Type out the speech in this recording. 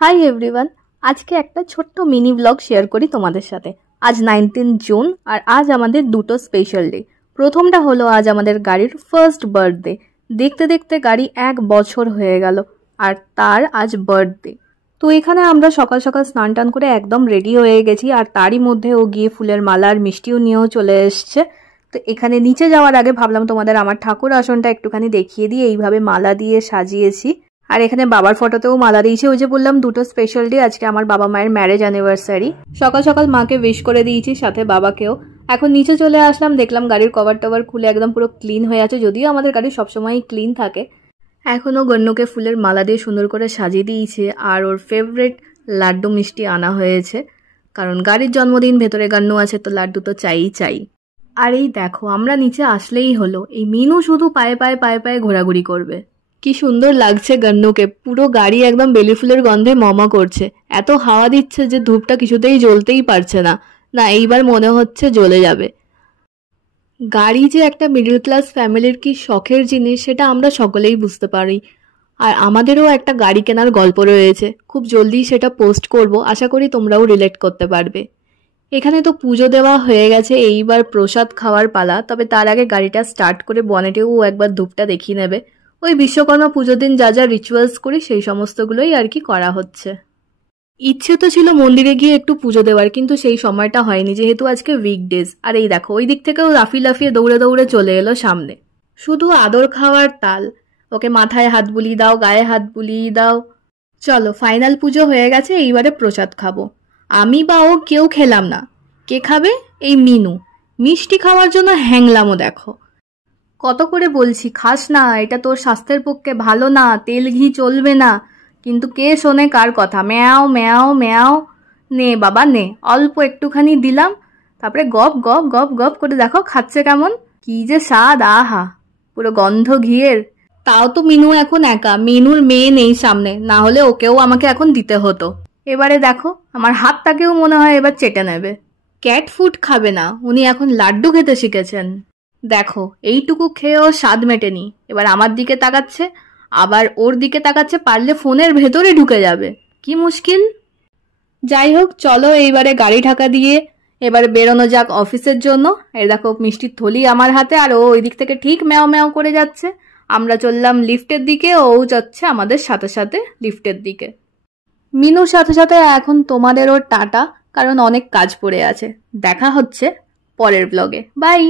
Hi everyone, আজকে একটা ছোট্ট মিনি ব্লগ শেয়ার করি তোমাদের সাথে। আজ 19 জুন আর আজ আমাদের দুটো স্পেশাল ডে। প্রথমটা হলো আজ আমাদের গাড়ির ফার্স্ট বার্থডে। দেখতে দেখতে গাড়ি 1 বছর হয়ে গেল আর তার আজ বার্থডে। তো এখানে আমরা সকাল সকাল স্নান টান করে একদম রেডি হয়ে গেছি আর তারই মধ্যে ও গিয়ে ফুলের মালা আর মিষ্টিও নিয়েও চলে এসছে। তো এখানে নিচে যাওয়ার আগে ভাবলাম তোমাদের আমার ঠাকুর আসনটা একটুখানি দেখিয়ে দিয়ে এইভাবে মালা দিয়ে সাজিয়েছি। আর এখানে বাবার ফটোতেও মালা দিয়েছি। ওই যে বললাম দুটো স্পেশাল ডে, আজকে আমার বাবা মায়ের ম্যারেজ অ্যানিভার্সারি। সকাল সকাল মাকে উইশ করে দিয়েছি, সাথে বাবাকেও। এখন নিচে চলে আসলাম, দেখলাম গাড়ির কভার টভার খুলে একদম পুরো ক্লিন হয়ে আছে, যদিও আমাদের গাড়ি সবসময়ই ক্লিন থাকে। এখনও গন্নুকে ফুলের মালা দিয়ে সুন্দর করে সাজিয়ে দিয়েছে আর ওর ফেভারিট লাড্ডু মিষ্টি আনা হয়েছে, কারণ গাড়ির জন্মদিন, ভেতরে গান্নু আছে, তো লাড্ডু তো চাই। আর এই দেখো, আমরা নিচে আসলেই হলো, এই মিনু শুধু পায়ে পায়ে পায়ে পায়ে ঘোরাঘুরি করবে। কি সুন্দর লাগছে গান্নুকে, পুরো গাড়ি একদম বেলি ফুলের গন্ধে মমা করছে। এত হাওয়া দিচ্ছে যে ধূপটা কিছুতেই জ্বলতেই পারছে না। এইবার মনে হচ্ছে জ্বলে যাবে। গাড়ি যে একটা মিডল ক্লাস ফ্যামিলির কি শখের জিনিস, সেটা আমরা সকলেই বুঝতে পারি। আর আমাদেরও একটা গাড়ি কেনার গল্প রয়েছে, খুব জলদি সেটা পোস্ট করব, আশা করি তোমরাও রিলেট করতে পারবে। এখানে তো পুজো দেওয়া হয়ে গেছে, এইবার প্রসাদ খাওয়ার পালা। তবে তার আগে গাড়িটা স্টার্ট করে বনেটেও একবার ধূপটা দেখিয়ে নেবে। ওই বিশ্বকর্মা পুজোর দিন যা যা রিচুয়ালস করি সেই সমস্তগুলোই আর কি করা হচ্ছে। ইচ্ছে তো ছিল মন্দিরে গিয়ে একটু পুজো দেওয়ার, কিন্তু সেই সময়টা হয়নি যেহেতু আজকে উইকডেজ। আর এই দেখো, ওই দিক থেকেও লাফিয়ে দৌড়ে দৌড়ে চলে এলো সামনে। শুধু আদর খাওয়ার তাল, ওকে মাথায় হাত বুলিয়ে দাও, গায়ে হাত বুলিয়ে দাও। চলো, ফাইনাল পুজো হয়ে গেছে, এইবারে প্রসাদ খাবো। আমি বা ও কেউ খেলাম না। কে খাবে? এই মিনু। মিষ্টি খাওয়ার জন্য হ্যাংলামও দেখো। কত করে বলছি খাস না, এটা তোর স্বাস্থ্যের পক্ষে ভালো না, তেল ঘি চলবে না, কিন্তু কে শোনে কার কথা? ম্যাও ম্যাও ম্যাও। নে বাবা নে, অল্প একটুখানি দিলাম, তারপরে গপ গপ গপ গপ করে দেখো খাচ্ছে কেমন, কি যে স্বাদ, আহা, পুরো গন্ধ ঘিয়ের। তাও তো মিনু এখন একা, মিনুর মেয়ে নেই সামনে, না হলে ওকেও আমাকে এখন দিতে হতো। এবারে দেখো, আমার হাতটাকেও মনে হয় এবার চেটে নেবে। ক্যাট ফুড খাবে না, উনি এখন লাড্ডু খেতে শিখেছেন। দেখো, এইটুকু খেয়েও স্বাদ মেটেনি, এবার আমার দিকে তাকাচ্ছে, আবার ওর দিকে তাকাচ্ছে, পারলে ফোনের ভেতরে ঢুকে যাবে। কি মুশকিল। যাই হোক, চলো এইবারে গাড়ি ঢাকা দিয়ে এবার বেরোনো যাক অফিসের জন্য। এই দেখো, মিষ্টির থলি আমার হাতে আর ও ওই দিক থেকে ঠিক ম্যাও ম্যাও করে যাচ্ছে। আমরা চললাম লিফটের দিকে, ও যাচ্ছে আমাদের সাথে সাথে লিফটের দিকে। মিনুর সাথে সাথে এখন তোমাদেরও টাটা, কারণ অনেক কাজ পড়ে আছে। দেখা হচ্ছে পরের ব্লগে। বাই।